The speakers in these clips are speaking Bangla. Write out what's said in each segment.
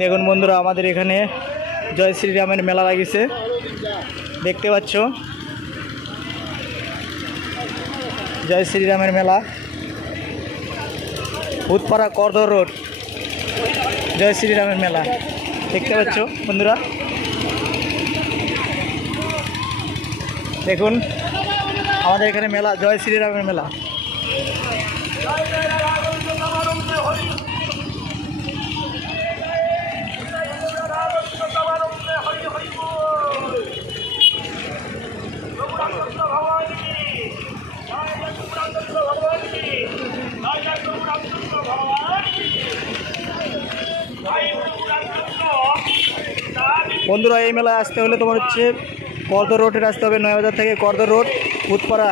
দেখুন বন্ধুরা, আমাদের এখানে জয় শ্রীরামের মেলা লাগিয়েছে, দেখতে পাচ্ছ। জয় শ্রীরামের মেলা, ভূতপাড়া করদর রোড, জয় শ্রীরামের মেলা দেখতে পাচ্ছ বন্ধুরা। দেখুন আমাদের এখানে মেলা, জয় শ্রীরামের মেলা। বন্ধুরা, এই মেলায় আসতে হলে তোমার হচ্ছে করদর রোডে আসতে হবে, নয়াবাজার থেকে করদর রোড, ভূতপাড়া।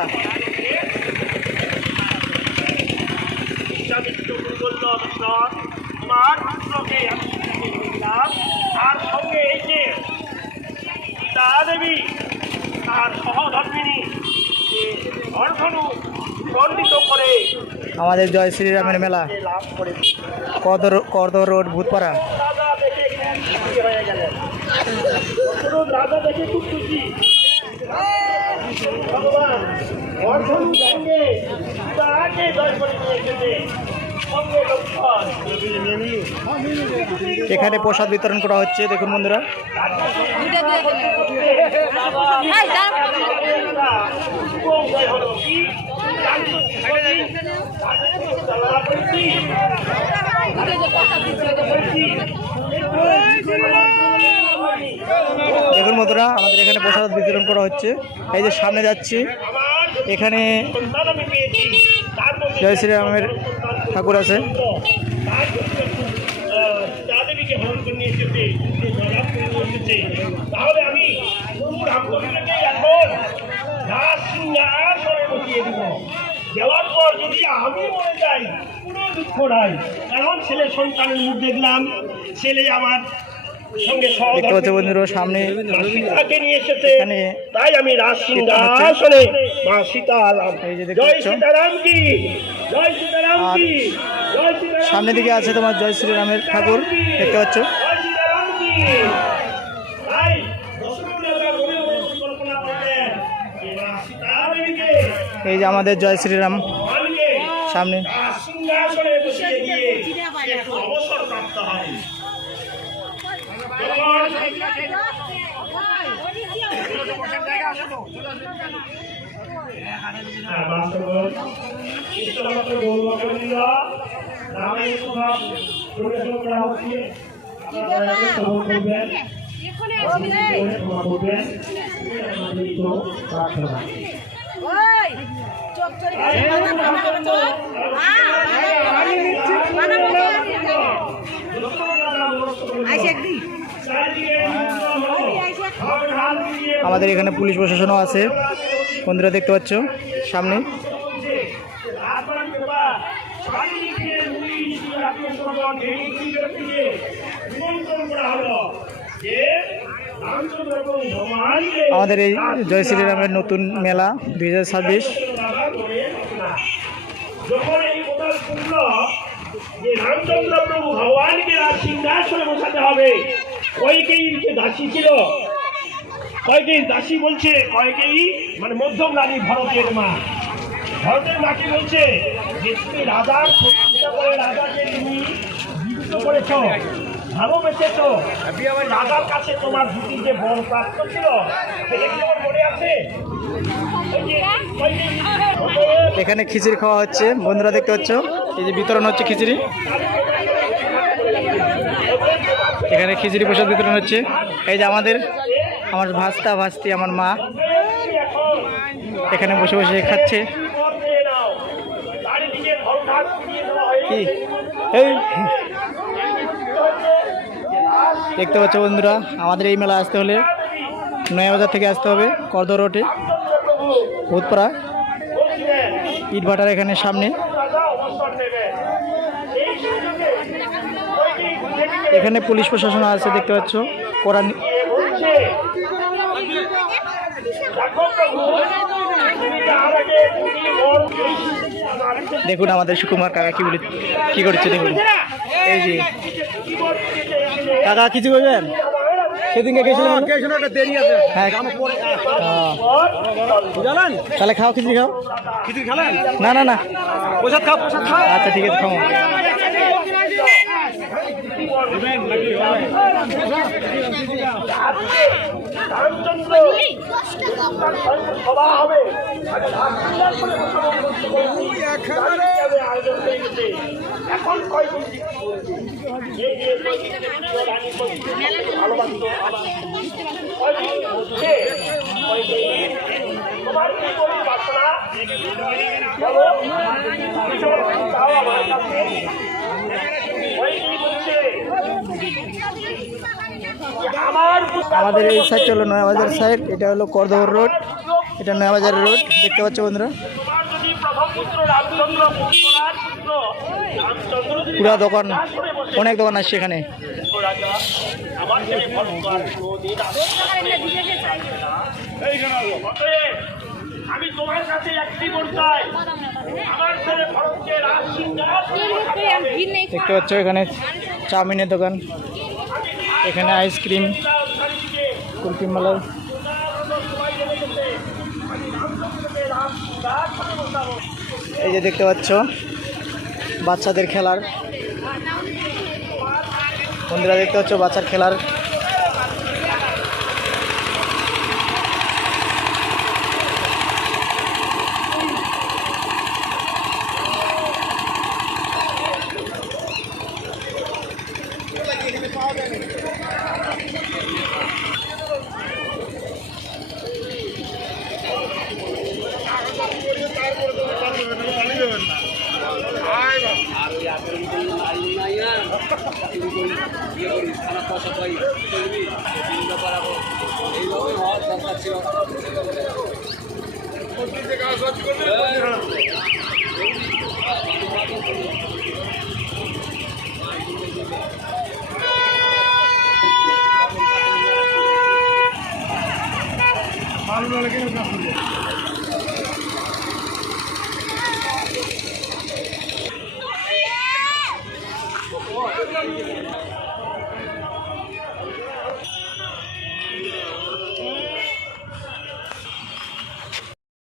আর সঙ্গে এই যে দেবী আর সহধর্মিনী অর্ধনু দণ্ডিত করে আমাদের জয় শ্রীরামের মেলা, করদর রোড, ভূতপাড়া। রাজা দেখে খুব খুশি। ভগবান অর্ধনু সঙ্গে তাকে জয় করে নিয়ে এসেছে। এখানে প্রসাদ বিতরণ করা হচ্ছে, দেখুন বন্ধুরা। দেখুন বন্ধুরা, আমাদের এখানে প্রসাদ বিতরণ করা হচ্ছে। এই যে সামনে যাচ্ছি, এখানে জয় শ্রীরামের ঠাকুর আছে। তাহলে আমি দেওয়ার পর যদি আমি মরে যাই কোনো দুঃখ নাই, কারণ ছেলে সন্তানের মুখ দেখলাম, ছেলে আমার সঙ্গে সামনে নিয়ে এসেছে, তাই আমি রাজ সিংহাসনে মা সীতারাম, জয় সীতারাম কি, জয় সীতারাম কি, জয় সীতারাম। সামনের দিকে আছে তোমার জয় শ্রীরামের ঠাকুর, দেখতে পাচ্ছ। জয় সীতারাম কি। তাই কল্পনা করলেন মা সীতারামকে, এই যে আমাদের জয় শ্রীরাম সামনে। সিংহাসনে বসিয়ে দিয়ে একটু অবসর প্রাপ্ত হয়। আমাদের এখানে পুলিশ প্রশাসনও আছে বন্ধুরা, দেখতে পাচ্ছ সামনে। আমাদের এই জয় শ্রীরামের নতুন মেলা 2026। যখন এই কথা শুনল যে রামচন্দ্র প্রভু ভগবানকে সিংহাসনে বসাতে হবে, কয়েকেয়ীর যে দাসী ছিল, কয়েকেয়ী দাসী বলছে, কয়েকেয়ী মানে মধ্যম রানী, ভরতের মা, ভরতের মাকে বলছে যে তুমি রাজার প্রতিষ্ঠা করে রাজাকে তুমি জীবিত করেছ, ভালোবেসেছ, রাজার কাছে তোমার দুটি যে বর প্রাপ্ত ছিল সেটা কি তোমার মনে আছে? এখানে খিচুড়ি খাওয়া হচ্ছে বন্ধুরা, দেখতে পাচ্ছ। এই যে বিতরণ হচ্ছে খিচুড়ি, এখানে খিচুড়ি প্রসাদ বিতরণ হচ্ছে। এই যে আমার ভাস্তা ভাস্তি, আমার মা এখানে বসে বসে খাচ্ছে। কি এই দেখতে পাচ্ছ বন্ধুরা, আমাদের এই মেলা আসতে হলে নয়াবাজার থেকে আসতে হবে করদর রোডে, রামচন্দ্রপ্রভু ভূতপাড়া বলছিলেন ইটভাটার এখানে সামনে। রাজা অবসর নেবেন। এই সুযোগে কইকেয়ী সেদিকে এখানে পুলিশ প্রশাসন আছে দেখতে পাচ্ছ, কড়া গিয়ে বলছে, দেখো প্রভু, তুমি যাওয়ার আগে তুমি বড় আমার দেখুন আমাদের সুকুমার কাকা কি করছে দেখুন। এই যে কাকা কিছু করবেন, সেদিনকে গেছিলাম হ্যাঁ। তাহলে খাও, খিচুড়ি খাও। না না না, প্রসাদ খাও, প্রসাদ খাও। আচ্ছা ঠিক আছে, খাও। রামচন্দ্র সভা হবে আয়োজন হয়ে গেছে। এখন কয়দিন ভালোবাসতো তোমার কি করি বাসনা বলো, তাও আমার কাছে আমার আমাদের এই সাইড হলো নয়াবাজার সাইড, এটা হলো করদবর রোড, এটা নয়াবাজার রোড দেখতে পাচ্ছ বন্ধুরা। তোমার যদি প্রথম পুত্র রামচন্দ্র পুত্রার পুত্র রামচন্দ্র যদি পুরা দোকান, রাজসভায় বসে অনেক দোকান আসছে এখানে। রাজা আমার ছেলে ভরদ্বাজ কোনদিন অতএব আমি তোমার কাছে একটি বর চাই, আমার ছেলে ভরতকে রাজ সিংহাসনে বসাতে হবে। দেখতে পাচ্ছ এখানে চাউমিনের দোকান, এখানে আইসক্রিম, কুলফি মালাই। এই যে দেখতে পাচ্ছ বাচ্চাদের খেলার, বন্ধুরা দেখতে পাচ্ছ বাচ্চার খেলার।